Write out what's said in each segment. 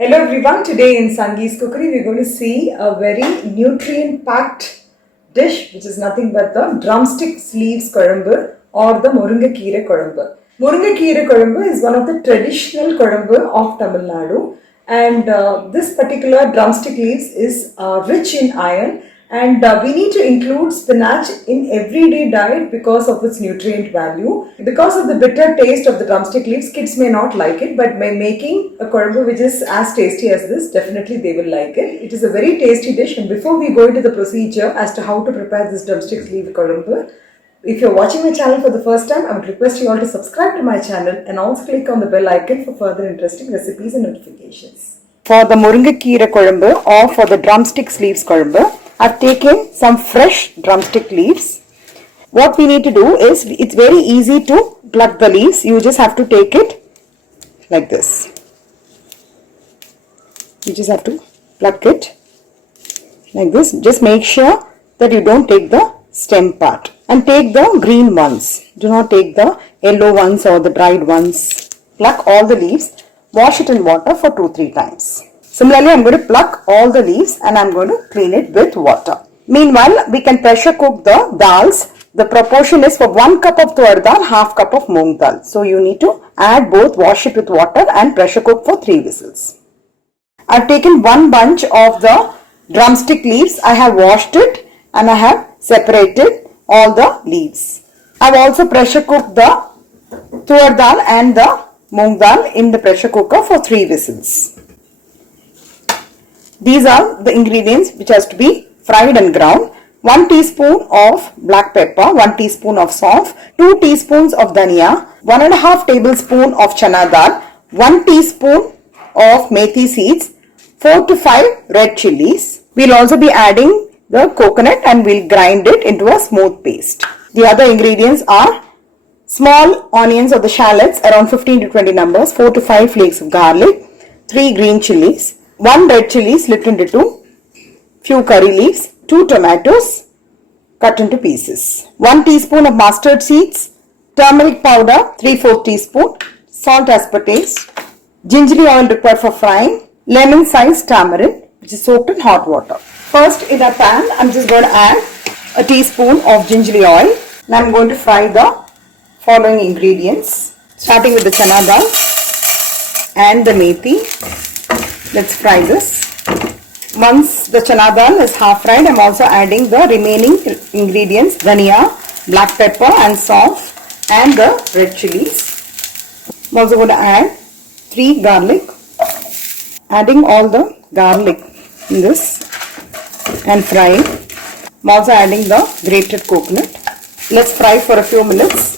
Hello everyone, today in Sangee's Cookery we're going to see a very nutrient packed dish which is nothing but the drumstick sleeves kodumbu or the Murungakeera kodumbu. Murungakeera kodumbu is one of the traditional kodumbu of Tamil Nadu, and this particular drumstick leaves is rich in iron, and we need to include spinach in everyday diet because of its nutrient value. Because of the bitter taste of the drumstick leaves, kids may not like it, but by making a kodumbu which is as tasty as this, definitely they will like it. It is a very tasty dish, and before we go into the procedure as to how to prepare this drumstick leaf kodumbu, if you're watching my channel for the first time, I would request you all to subscribe to my channel and also click on the bell icon for further interesting recipes and notifications. For the Murungakeera kodumbu or for the drumstick leaves kodumbu, I've taken some fresh drumstick leaves. What we need to do is, it's very easy to pluck the leaves. You just have to take it like this. You just have to pluck it like this. Just make sure that you don't take the stem part. And take the green ones. Do not take the yellow ones or the dried ones. Pluck all the leaves. Wash it in water for 2-3 times. Similarly, I'm going to pluck all the leaves and I'm going to clean it with water. Meanwhile, we can pressure cook the dals. The proportion is for 1 cup of tuar dal, half cup of moong dal. So you need to add both, wash it with water and pressure cook for 3 whistles. I've taken one bunch of the drumstick leaves. I have washed it and I have separated all the leaves. I've also pressure cooked the tuar dal and the moong dal in the pressure cooker for 3 whistles. These are the ingredients which has to be fried and ground. 1 teaspoon of black pepper, 1 teaspoon of saunf, 2 teaspoons of dhania, 1.5 tablespoon of chana dal, 1 teaspoon of methi seeds, 4 to 5 red chilies. We'll also be adding the coconut and we'll grind it into a smooth paste. The other ingredients are small onions or the shallots, around 15 to 20 numbers, 4 to 5 flakes of garlic, 3 green chilies, 1 red chili slit into 2, few curry leaves, 2 tomatoes cut into pieces, 1 teaspoon of mustard seeds, turmeric powder 3/4 teaspoon, salt as per taste, gingery oil required for frying, lemon sized tamarind which is soaked in hot water. First, in a pan, I'm just going to add a teaspoon of gingery oil and I'm going to fry the following ingredients, starting with the chana dal and the methi. Let's fry this. Once the chana dal is half fried, I'm also adding the remaining ingredients, dhania, black pepper and saunf and the red chilies. I'm also going to add 3 garlic. Adding all the garlic in this and fry it. I'm also adding the grated coconut. Let's fry for a few minutes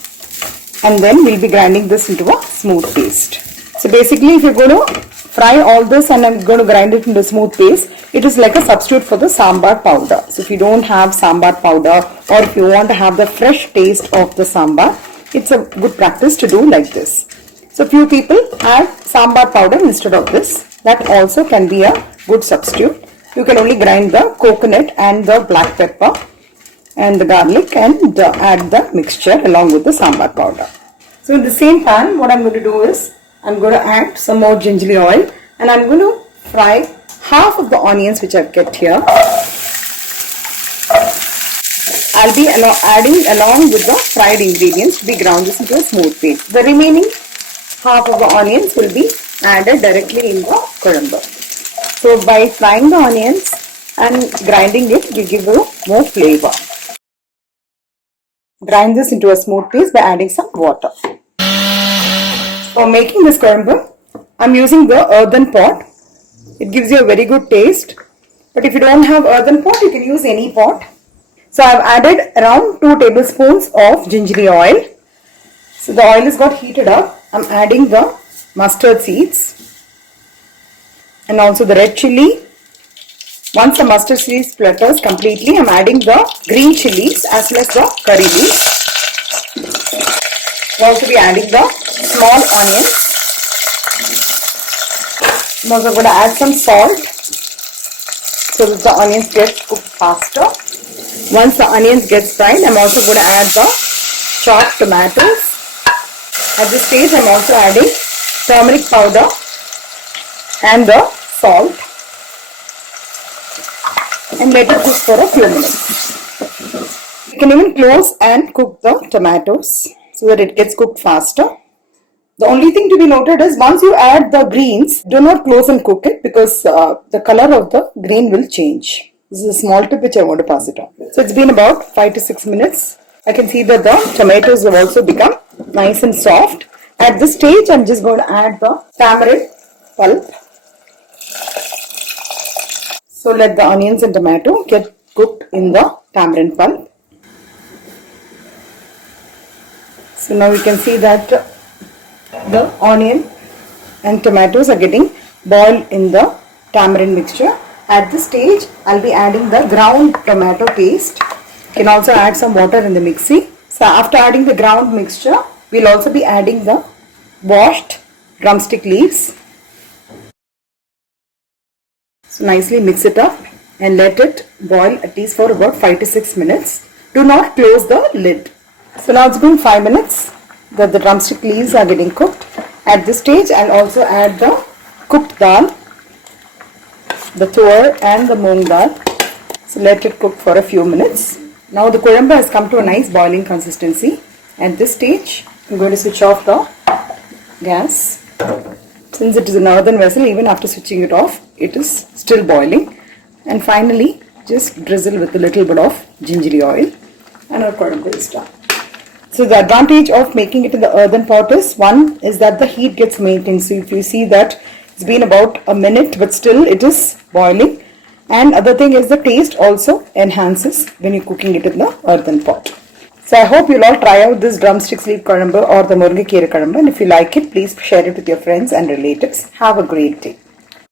and then we'll be grinding this into a smooth paste. So basically, if you're going to fry all this and I'm going to grind it into a smooth paste, it is like a substitute for the sambar powder. So if you don't have sambar powder or if you want to have the fresh taste of the sambar, it's a good practice to do like this. So few people add sambar powder instead of this. That also can be a good substitute. You can only grind the coconut and the black pepper and the garlic and add the mixture along with the sambar powder. So in the same pan, what I'm going to do is, I'm going to add some more gingery oil and I'm going to fry half of the onions which I've kept here. I'll be adding along with the fried ingredients to be ground this into a smooth paste. The remaining half of the onions will be added directly in the kodumbu. So by frying the onions and grinding it, will give you more flavor. Grind this into a smooth paste by adding some water. For making this kodumbu, I'm using the earthen pot. It gives you a very good taste. But if you don't have earthen pot, you can use any pot. So I've added around 2 tablespoons of gingery oil. So the oil has got heated up. I'm adding the mustard seeds and also the red chili. Once the mustard seeds splutters completely, I'm adding the green chilies as well as the curry leaves. We'll also be adding the small onions. I'm also going to add some salt so that the onions get cooked faster. Once the onions get fried, I'm also going to add the chopped tomatoes. At this stage, I'm also adding turmeric powder and the salt and let it cook for a few minutes. You can even close and cook the tomatoes so that it gets cooked faster. The only thing to be noted is once you add the greens, do not close and cook it because the color of the green will change. This is a small tip which I want to pass it on. So it's been about 5 to 6 minutes. I can see that the tomatoes have also become nice and soft. At this stage, I'm just going to add the tamarind pulp. So let the onions and tomato get cooked in the tamarind pulp. So now you can see that the onion and tomatoes are getting boiled in the tamarind mixture. At this stage, I'll be adding the ground tomato paste. You can also add some water in the mixie. So after adding the ground mixture, we'll also be adding the washed drumstick leaves. So nicely mix it up and let it boil at least for about 5 to 6 minutes. Do not close the lid. So now it's been 5 minutes that the drumstick leaves are getting cooked. At this stage, I'll also add the cooked dal, the tur and the moong dal. So let it cook for a few minutes. Now the korambu has come to a nice boiling consistency. At this stage, I'm going to switch off the gas. Since it is an earthen vessel, even after switching it off, it is still boiling. And finally, just drizzle with a little bit of gingery oil and our korambu is done. So the advantage of making it in the earthen pot is, one is that the heat gets maintained. So if you see that it's been about a minute but still it is boiling. And other thing is the taste also enhances when you're cooking it in the earthen pot. So I hope you'll all try out this drumstick leaf korambu or the Murungakkira korambu, and if you like it, please share it with your friends and relatives. Have a great day.